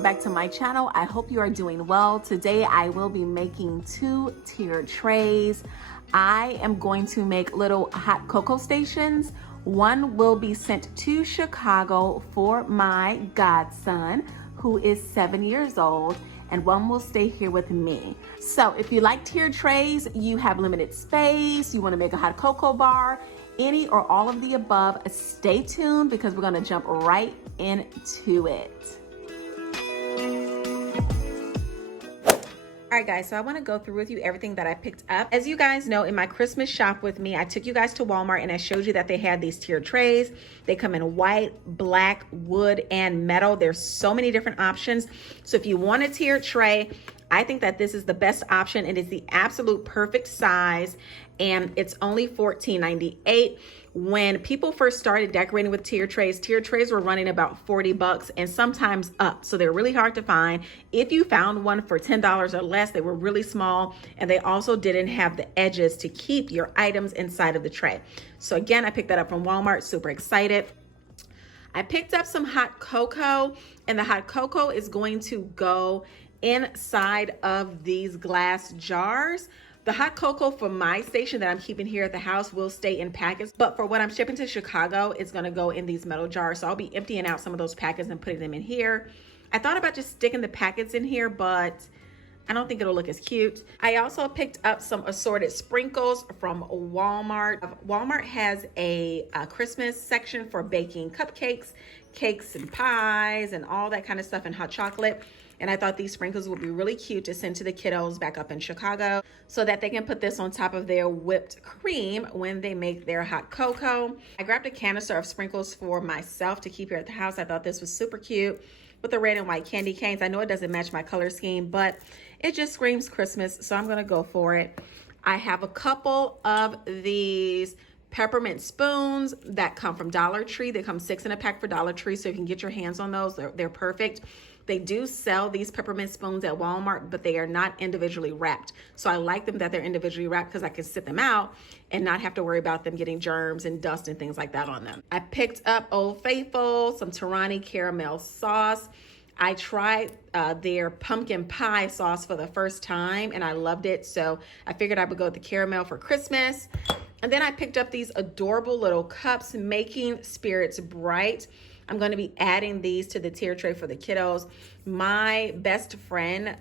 welcome back to my channel. I hope you are doing well. Today I will be making 2 tiered trays. I am going to make little hot cocoa stations. One will be sent to Chicago for my godson, who is 7 years old, and one will stay here with me. So if you like tiered trays, you have limited space, you want to make a hot cocoa bar, any or all of the above, stay tuned because we're going to jump right into it. All right, guys, so I want to go through with you everything that I picked up. As you guys know, in my Christmas shop with me, I took you guys to Walmart and I showed you that they had these tiered trays. They come in white, black, wood, and metal. There's so many different options. So if you want a tiered tray, I think that this is the best option. It is the absolute perfect size, and it's only $14.98. When people first started decorating with tiered trays were running about 40 bucks and sometimes up. So they're really hard to find. If you found one for $10 or less, they were really small, and they also didn't have the edges to keep your items inside of the tray. So again, I picked that up from Walmart, super excited. I picked up some hot cocoa, and the hot cocoa is going to go inside of these glass jars. The hot cocoa for my station that I'm keeping here at the house will stay in packets, but for what I'm shipping to Chicago, it's going to go in these metal jars. So I'll be emptying out some of those packets and putting them in here. I thought about just sticking the packets in here, but I don't think it'll look as cute. I also picked up some assorted sprinkles from Walmart. Walmart has a Christmas section for baking cupcakes, cakes and pies and all that kind of stuff, and hot chocolate. And I thought these sprinkles would be really cute to send to the kiddos back up in Chicago so that they can put this on top of their whipped cream when they make their hot cocoa. I grabbed a canister of sprinkles for myself to keep here at the house. I thought this was super cute with the red and white candy canes. I know it doesn't match my color scheme, but it just screams Christmas, so I'm gonna go for it. I have a couple of these peppermint spoons that come from Dollar Tree. They come 6 in a pack for Dollar Tree, so you can get your hands on those. They're perfect. They do sell these peppermint spoons at Walmart, but they are not individually wrapped. So I like them that they're individually wrapped because I can sit them out and not have to worry about them getting germs and dust and things like that on them. I picked up Old Faithful, some Torani caramel sauce. I tried their pumpkin pie sauce for the first time and I loved it. So I figured I would go with the caramel for Christmas. And then I picked up these adorable little cups, Making Spirits Bright. I'm going to be adding these to the tier tray for the kiddos. My best friend,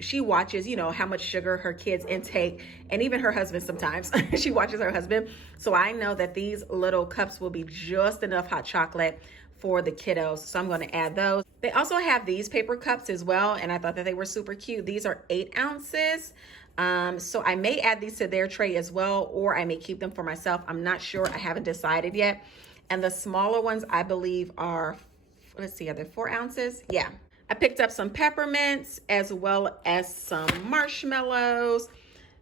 she watches, you know, how much sugar her kids intake, and even her husband sometimes. She watches her husband. So I know that these little cups will be just enough hot chocolate for the kiddos. So I'm going to add those. They also have these paper cups as well, and I thought that they were super cute. These are 8 ounces. So I may add these to their tray as well, or I may keep them for myself. I'm not sure. I haven't decided yet. And the smaller ones, I believe, are, let's see, are they 4 ounces? Yeah. I picked up some peppermints as well as some marshmallows.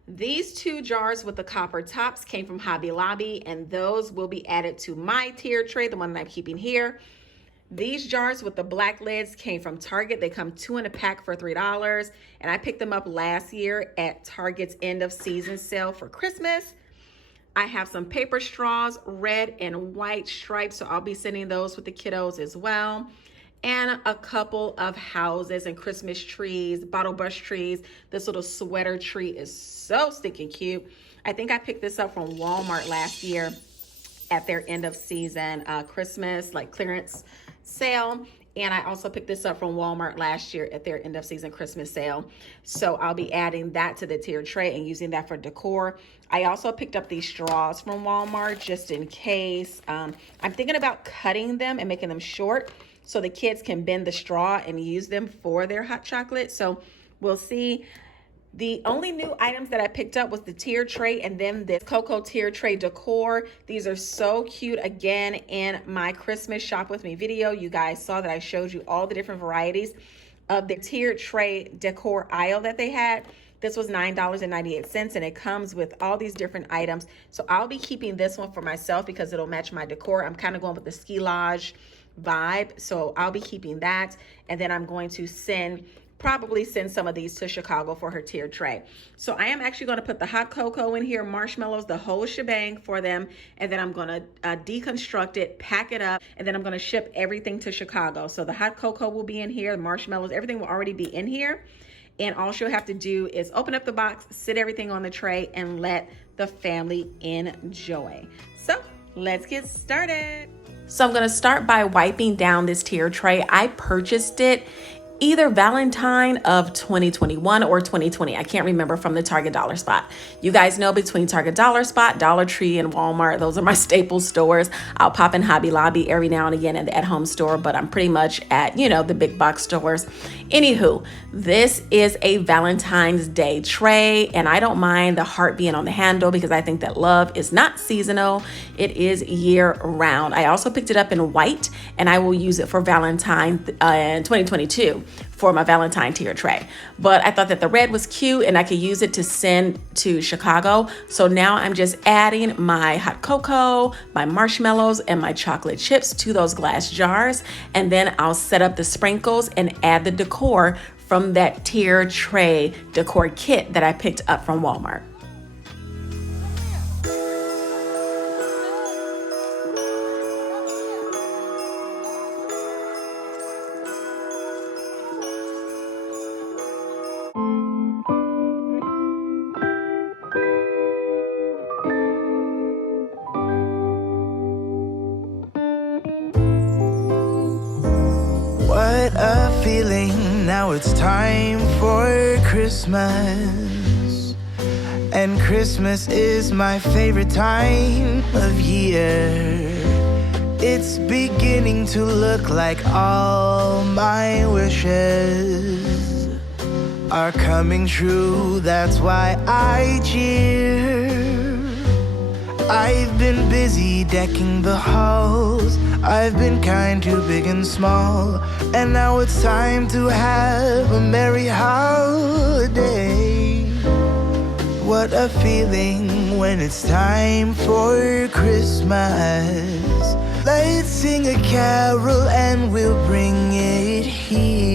These 2 jars with the copper tops came from Hobby Lobby, and those will be added to my tier tray, the one that I'm keeping here. These jars with the black lids came from Target. They come 2 in a pack for $3, and I picked them up last year at Target's end of season sale for Christmas. I have some paper straws, red and white stripes, so I'll be sending those with the kiddos as well. And a couple of houses and Christmas trees, bottle brush trees. This little sweater tree is so stinking cute. I think I picked this up from Walmart last year at their end of season Christmas, like clearance sale. And I also picked this up from Walmart last year at their end of season Christmas sale. So I'll be adding that to the tiered tray and using that for decor. I also picked up these straws from Walmart just in case. I'm thinking about cutting them and making them short so the kids can bend the straw and use them for their hot chocolate. So we'll see. The only new items that I picked up was the tier tray and then this cocoa tier tray decor. These are so cute. Again, in my Christmas shop with me video, you guys saw that I showed you all the different varieties of the tier tray decor aisle that they had. This was $9.98 and it comes with all these different items. So I'll be keeping this one for myself because it'll match my decor. I'm kind of going with the ski lodge vibe, so I'll be keeping that. And then I'm going to send probably send some of these to Chicago for her tiered tray. So I am actually going to put the hot cocoa in here, marshmallows, the whole shebang for them. And then I'm going to deconstruct it, pack it up, and then I'm going to ship everything to Chicago. So the hot cocoa will be in here, the marshmallows, everything will already be in here. And all she'll have to do is open up the box, sit everything on the tray, and let the family enjoy. So let's get started. So I'm going to start by wiping down this tier tray. I purchased it either Valentine of 2021 or 2020. I can't remember, from the Target Dollar Spot. You guys know, between Target Dollar Spot, Dollar Tree, and Walmart, those are my staple stores. I'll pop in Hobby Lobby every now and again at the at-home store, but I'm pretty much at, the big box stores. Anywho, this is a Valentine's Day tray, and I don't mind the heart being on the handle because I think that love is not seasonal. It is year round. I also picked it up in white, and I will use it for Valentine in 2022 for my Valentine tier tray. But I thought that the red was cute and I could use it to send to Chicago. So now I'm just adding my hot cocoa, my marshmallows, and my chocolate chips to those glass jars. And then I'll set up the sprinkles and add the decor from that tier tray decor kit that I picked up from Walmart. What a feeling, now it's time for Christmas. And Christmas is my favorite time of year. It's beginning to look like all my wishes are coming true, that's why I cheer. I've been busy decking the halls, I've been kind to big and small, and now it's time to have a merry holiday. What a feeling when it's time for Christmas. Let's sing a carol and we'll bring it here.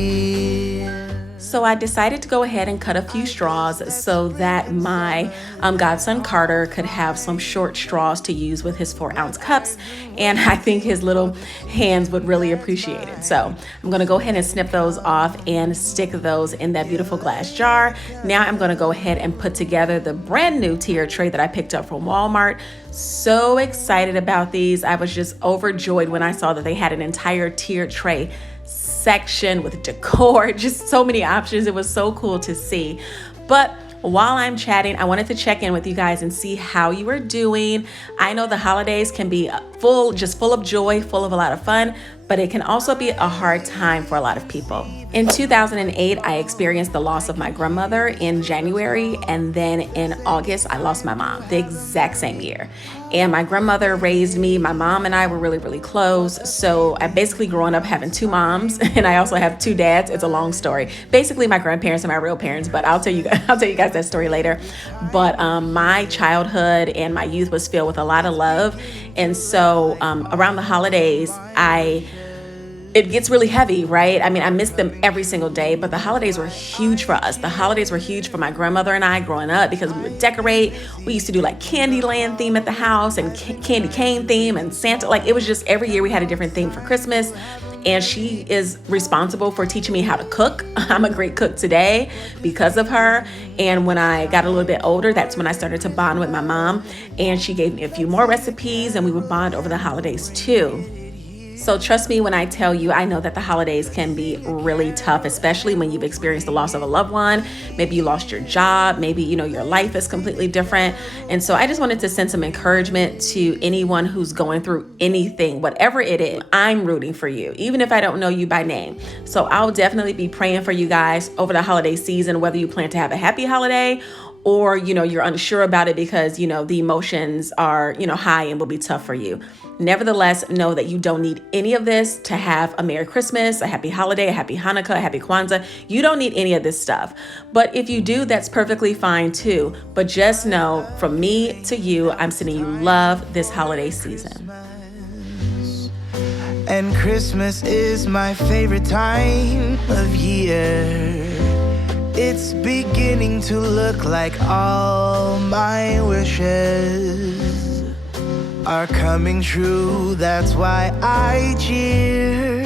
So I decided to go ahead and cut a few straws so that my godson Carter could have some short straws to use with his 4-ounce cups. And I think his little hands would really appreciate it. So I'm going to go ahead and snip those off and stick those in that beautiful glass jar. Now I'm going to go ahead and put together the brand new tier tray that I picked up from Walmart. So excited about these. I was just overjoyed when I saw that they had an entire tier tray section with decor, just so many options. It was so cool to see. But while I'm chatting, I wanted to check in with you guys and see how you are doing. I know the holidays can be full of joy, full of a lot of fun, but it can also be a hard time for a lot of people. In 2008, I experienced the loss of my grandmother in January, and then in August, I lost my mom, the exact same year. And my grandmother raised me. My mom and I were really, really close. So I basically growing up having 2 moms, and I also have 2 dads. It's a long story. Basically, my grandparents are my real parents, but I'll tell you guys that story later. But my childhood and my youth was filled with a lot of love, and so around the holidays, it gets really heavy, right? I mean, I miss them every single day, but the holidays were huge for us. The holidays were huge for my grandmother and I growing up because we would decorate. We used to do like Candyland theme at the house and candy cane theme and Santa. Like, it was just every year we had a different theme for Christmas. And she is responsible for teaching me how to cook. I'm a great cook today because of her. And when I got a little bit older, that's when I started to bond with my mom. And she gave me a few more recipes, and we would bond over the holidays too. So trust me when I tell you, I know that the holidays can be really tough, especially when you've experienced the loss of a loved one. Maybe you lost your job. Maybe, your life is completely different. And so I just wanted to send some encouragement to anyone who's going through anything, whatever it is. I'm rooting for you, even if I don't know you by name. So I'll definitely be praying for you guys over the holiday season, whether you plan to have a happy holiday or, you're unsure about it because, the emotions are, high and will be tough for you. Nevertheless, know that you don't need any of this to have a Merry Christmas, a Happy Holiday, a Happy Hanukkah, a Happy Kwanzaa. You don't need any of this stuff. But if you do, that's perfectly fine too. But just know, from me to you, I'm sending you love this holiday season. And Christmas is my favorite time of year. It's beginning to look like all my wishes are coming true. That's why I cheer.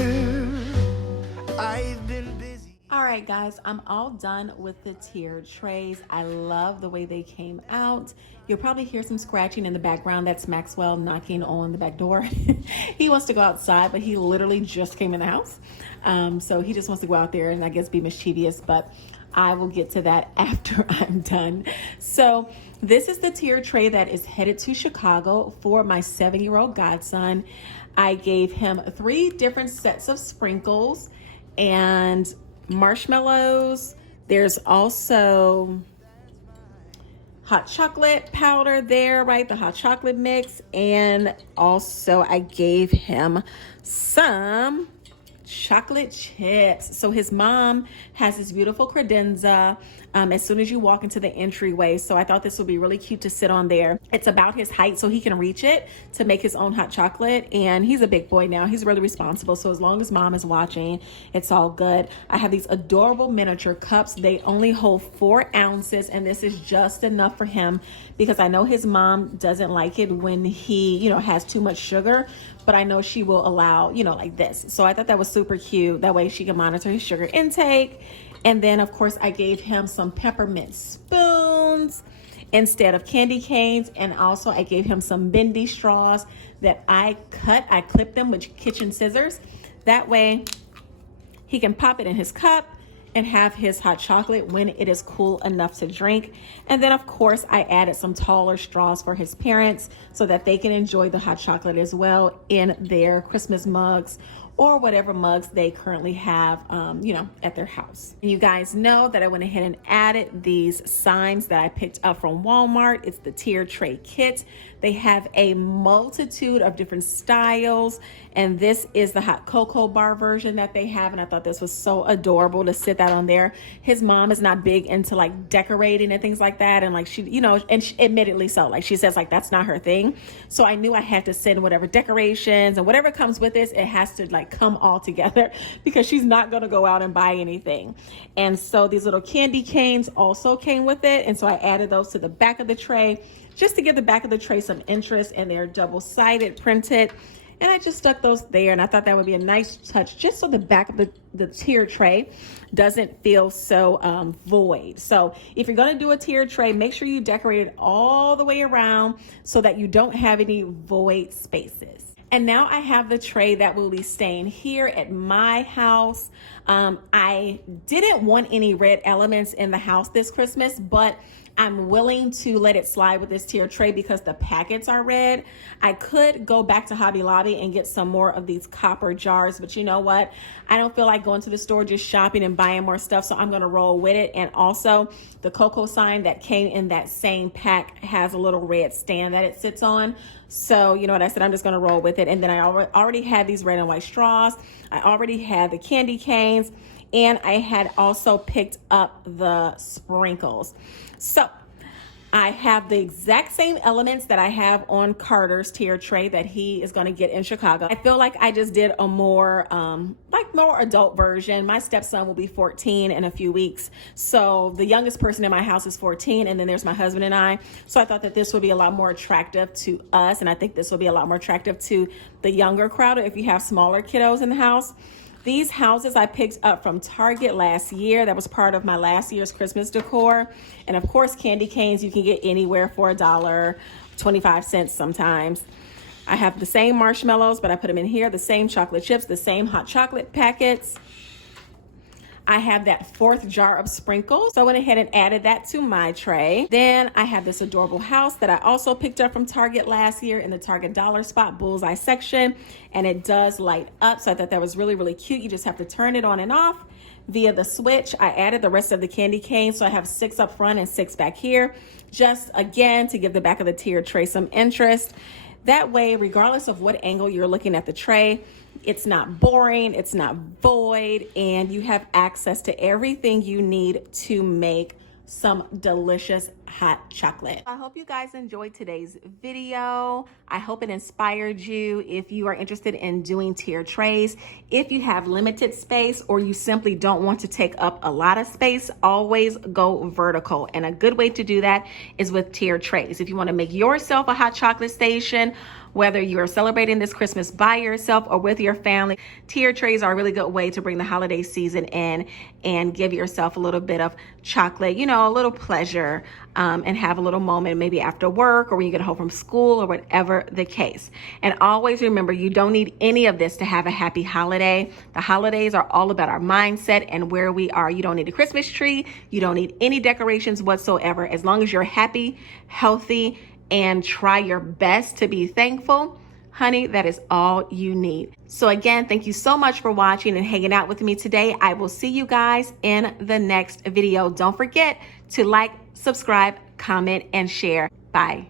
I've been busy. All right, guys, I'm all done with the tiered trays. I love the way they came out. You'll probably hear some scratching in the background. That's Maxwell knocking on the back door. He wants to go outside, but he literally just came in the house. So he just wants to go out there and I guess be mischievous, but I will get to that after I'm done. So this is the tiered tray that is headed to Chicago for my 7-year-old godson. I gave him 3 different sets of sprinkles and marshmallows. There's also hot chocolate powder there, right? The hot chocolate mix. And also I gave him some chocolate chips. So his mom has this beautiful credenza as soon as you walk into the entryway. So I thought this would be really cute to sit on there. It's about his height so he can reach it to make his own hot chocolate. And he's a big boy now. He's really responsible. So as long as mom is watching, it's all good. I have these adorable miniature cups. They only hold 4 ounces and this is just enough for him because I know his mom doesn't like it when he, has too much sugar, but I know she will allow, like this. So I thought that was super cute. That way she can monitor his sugar intake. And then of course I gave him some peppermint spoons instead of candy canes. And also I gave him some bendy straws that I clipped them with kitchen scissors. That way he can pop it in his cup and have his hot chocolate when it is cool enough to drink. And then of course I added some taller straws for his parents so that they can enjoy the hot chocolate as well in their Christmas mugs or whatever mugs they currently have, at their house. You guys know that I went ahead and added these signs that I picked up from Walmart. It's the tiered tray kit. They have a multitude of different styles, and this is the hot cocoa bar version that they have, and I thought this was so adorable to sit that on there. His mom is not big into like decorating and things like that, and like she admittedly so, like she says like that's not her thing. So I knew I had to send whatever decorations and whatever comes with this, it has to like come all together because she's not going to go out and buy anything. And so these little candy canes also came with it, and so I added those to the back of the tray just to give the back of the tray some interest, and they're double-sided printed. And I just stuck those there, and I thought that would be a nice touch just so the back of the tiered tray doesn't feel so void. So if you're going to do a tiered tray, make sure you decorate it all the way around so that you don't have any void spaces. And now I have the tray that will be staying here at my house. I didn't want any red elements in the house this Christmas, but I'm willing to let it slide with this tiered tray because the packets are red. I could go back to Hobby Lobby and get some more of these copper jars, but you know what? I don't feel like going to the store just shopping and buying more stuff, so I'm gonna roll with it. And also the cocoa sign that came in that same pack has a little red stand that it sits on. So you know what I said, I'm just gonna roll with it. And then I already had these red and white straws. I already had the candy canes, and I had also picked up the sprinkles. So I have the exact same elements that I have on Carter's tiered tray that he is going to get in Chicago. I feel like I just did a more adult version. My stepson will be 14 in a few weeks. So the youngest person in my house is 14, and then there's my husband and I. So I thought that this would be a lot more attractive to us, and I think this will be a lot more attractive to the younger crowd if you have smaller kiddos in the house. These houses I picked up from Target last year. That was part of my last year's Christmas decor. And of course, candy canes you can get anywhere for $1, 25 cents sometimes. I have the same marshmallows, but I put them in here, the same chocolate chips, the same hot chocolate packets. I have that 4th jar of sprinkles, so I went ahead and added that to my tray. Then I have this adorable house that I also picked up from Target last year in the Target Dollar Spot Bullseye section, and it does light up, so I thought that was really, really cute. You just have to turn it on and off via the switch. I added the rest of the candy canes, so I have 6 up front and 6 back here, just again to give the back of the tiered tray some interest. That way, regardless of what angle you're looking at the tray, it's not boring, it's not void, and you have access to everything you need to make some delicious hot chocolate. I hope you guys enjoyed today's video. I hope it inspired you if you are interested in doing tier trays. If you have limited space or you simply don't want to take up a lot of space, always go vertical. And a good way to do that is with tier trays. If you want to make yourself a hot chocolate station, whether you're celebrating this Christmas by yourself or with your family, tier trays are a really good way to bring the holiday season in and give yourself a little bit of chocolate, you know, a little pleasure, and have a little moment maybe after work or when you get home from school or whatever the case. And always remember, you don't need any of this to have a happy holiday. The holidays are all about our mindset and where we are. You don't need a Christmas tree. You don't need any decorations whatsoever. As long as you're happy, healthy, and try your best to be thankful, honey, that is all you need. So again, thank you so much for watching and hanging out with me today. I will see you guys in the next video. Don't forget to like, subscribe, comment, and share. Bye.